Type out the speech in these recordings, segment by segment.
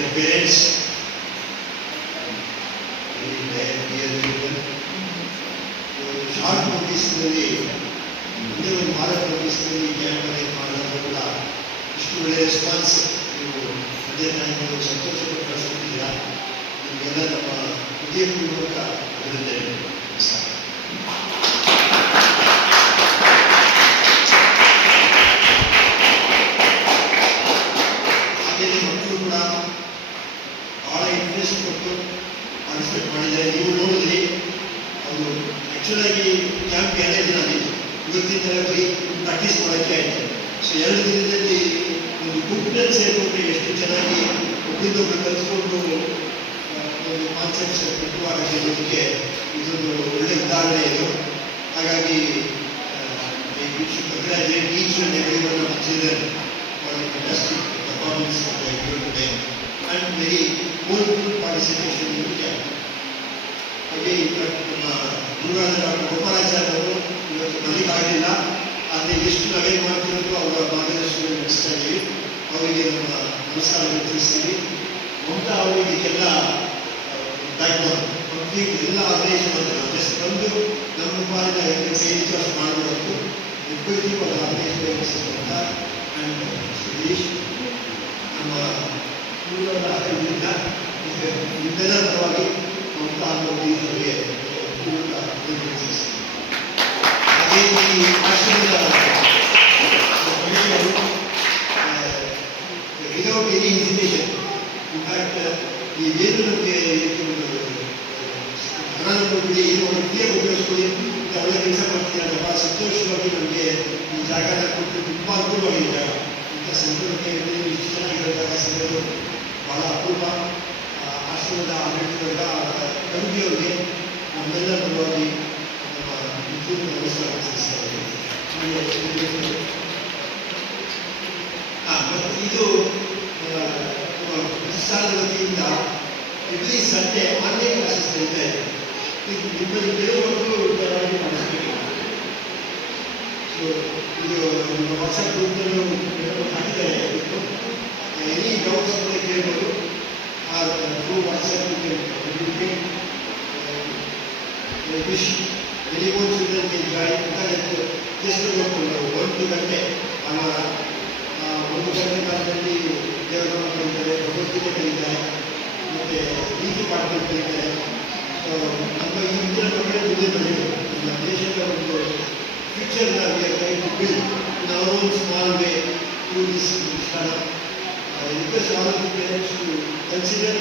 dear parents, dear children, short ನೋಟಿಸ್ನಲ್ಲಿ ಮುಂದೆ ಒಂದು ವಾರದ ನೋಟಿಸ್ನಲ್ಲಿ ಕ್ಯಾಂಪ್ ಅರೇಂಜ್ ಮಾಡೋದು ಕೂಡ ಇಷ್ಟು ಒಳ್ಳೆಯ ರೆಸ್ಪಾನ್ಸ್ ನೀವು ತಂದೆ ತಾಯಿಗಳು ಸಂತೋಷಪಟ್ಟು ಕಳಿಸ್ಕೊಟ್ಟಿದ್ದೀರಾ. ನಿಮಗೆಲ್ಲ ನಮ್ಮ ಹೃದಯಪೂರ್ವಕ ಅಭಿನಂದನೆ. ಹಾಗೆಯೇ ಮಕ್ಕಳು ಕೂಡ ಬಹಳ ಇಂಟ್ರೆಸ್ಟ್ ಕೊಟ್ಟು ಪಾರ್ಟಿಸಿಪೇಟ್ ಮಾಡಿದ್ದಾರೆ. ನೀವು ನೋಡಿದ್ರಿ, ಅವರು ಆ್ಯಕ್ಚುಲಾಗಿ ಕ್ಯಾಂಪ್ 2 ದಿನ ಆಗಿತ್ತು. ಇವತ್ತಿನ ಬರೀ ಪ್ರಾಕ್ಟೀಸ್ ಮಾಡೋಕ್ಕೆ ಆಯಿತು. ಸೊ 2 ದಿನದಲ್ಲಿ ಒಂದು ಗುಂಪಿನಲ್ಲಿ ಸೇರಿಕೊಂಡ್ರೆ ಎಷ್ಟು ಚೆನ್ನಾಗಿ ಒಬ್ಬರಿಂದೊಬ್ಬರು ಕಲಿಸ್ಕೊಂಡು ಒಂದು ಕಾನ್ಸೆಪ್ಟ್ಸ್ ಕಟ್ಟುವಾಗಕ್ಕೆ ಇರೋದಕ್ಕೆ ಇದೊಂದು ಒಳ್ಳೆಯ ಉದಾಹರಣೆ ಇದು. ಹಾಗಾಗಿ congratulate each and everyone of children for the fantastic performance of the today and very full participation in camp. ಹಾಗೆ ನಮ್ಮ ಗುರುಗಳಾದ ಡಾಕ್ಟರ್ ಗೋಪಾಲಾಚಾರ್ಯ ಅವರು ಇವತ್ತು ಬರಲಿಕ್ಕಾಗಲಿಲ್ಲ. ಆದರೆ ಎಷ್ಟು ನಾವೇನು ಮಾಡ್ತಿರೋದು ಅವರ ಮಾರ್ಗದರ್ಶನ ನಡೆಸ್ತಾ ಇದ್ದೀವಿ. ಅವರಿಗೆ ನಮ್ಮ ನಮಸ್ಕಾರವನ್ನು ತಿಳಿಸ್ತೀವಿ. ಮಮತಾ ಅವರಿಗೆ ಇದೆಲ್ಲ ಬ್ಯಾಕ್ಗ್ರೌಂಡ್ ಕಂಪ್ಲೀಟ್ ಎಲ್ಲ ಆರ್ಗನೈಸೇಷನ್ ಮಾಡ್ತಾರೆ. ಜಸ್ಟ್ ಬಂದು ನಮ್ಮ ಪಾಲಿನ ವಿಶ್ವಾಸ ಮಾಡಬೇಕು. ಇಬ್ಬರಿಗೂ ಅವರ ಆರ್ಗನೈಸೇಷನ್ ಅಂತ ಆ್ಯಂಡ್ ಸುರೇಶ್ ನಮ್ಮ ಗುರುಗಳ ಇದರಿಂದ ನಿಮ್ಮೆಲ್ಲರ ಪರವಾಗಿ ಮಮತಾ ಅವರಿಗೆ ಪೂರ್ಣ ಅಭಿನಂದಿಸ್ತೀನಿ. ಹಾಗೆ ಈ ಆಶ್ರಮದ ವಿದೌಟ್ ಎನಿ ಹೆಸಿಟೇಷನ್, ಇನ್ಫ್ಯಾಕ್ಟ್ ನೀವೇನು ನಮಗೆ ಹಣನ ಕೊಟ್ಟು ಏನು ಫ್ರೀಯಾಗಿ ಉಪಯೋಗಿಸ್ಕೊಳ್ಳಿ ಅಂತ ಒಳ್ಳೆ ಕೆಲಸ ಮಾಡ್ತಿದ್ದಾರೆ. ಭಾಳ ಸಂತೋಷವಾಗಿ ನಮಗೆ ಈ ಜಾಗನ ಕೊಟ್ಟು ತುಂಬ ಅನುಕೂಲವಾಗಿ ಜಾಗ ಇಂಥ ಸಂದರ್ಭಕ್ಕೆ ಇಷ್ಟು ಚೆನ್ನಾಗಿರೋ ಜಾಗ ಸಿಗೋದು ಭಾಳ ಅಪೂರ್ವ. ಆಶ್ರಮದ ಆಡಳಿತದ ಕವಿಯವರಿಗೆ ನಮ್ಮೆಲ್ಲ ಪರವಾಗಿ ನಮ್ಮ ಪೂರ್ಣ ನಮಸ್ಕಾರ ತಿಳಿಸ್ತಾ ಇದ್ದೀವಿ. ಮತ್ತು ಇದು ಪ್ರತಿಷ್ಠಾನದ ವತಿಯಿಂದ ಎವ್ರಿ ಸಂಡೇ ಆನ್ಲೈನ್ ಕ್ಲಾಸಸ್ ನಡೀತಾ ಇದೆ. ನಿಮ್ಮಲ್ಲಿ ಕೆಲವರು ಉತ್ತರವಾಗಿ ಮಾಡಿಸ್ಬೇಕು. ಸೊ ಇದು ನಿಮ್ಮ ವಾಟ್ಸಪ್ ಗ್ರೂಪ್ನಲ್ಲೂ ಹಾಕಿದ್ದಾರೆ. ಎನಿ ಡೌಟ್ಸ್ ಕೂಡ ಕೇಳ್ಬೋದು. ಆ group WhatsApp wish anyone children can join ಅಂತ ಜಸ್ಟ್ 1 ಗಂಟೆ ಭಾನುವಾರ 1 ಗಂಟೆ ಕಾಲದಲ್ಲಿ ದೇವರ ಕಲಿತಾರೆ, ಭಗವದ್ಗೀತೆ ಕಲಿತಾರೆ, ಮತ್ತು ನೀತಿ ಪಾಠಗಳು ಕಲಿತಾರೆ. ನಮ್ಮ ಇಂದಿನ ಮಕ್ಕಳೇ ಮುಂದೆ ಬೆಳೆಯಬೇಕು. ನಮ್ಮ ದೇಶದ ಒಂದು ಫ್ಯೂಚರ್ನ build in our own small way through this ಅನುಷ್ಠಾನ. Request all the parents to consider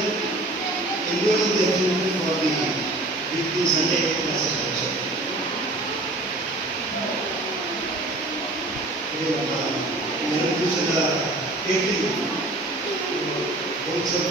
enrolling their children for the weekly Sunday classes also. ಇದು ನಮ್ಮ 2 ದಿವಸದ ಕೇಂದ್ರೀಯ ಹೋಲ್ಸಮ್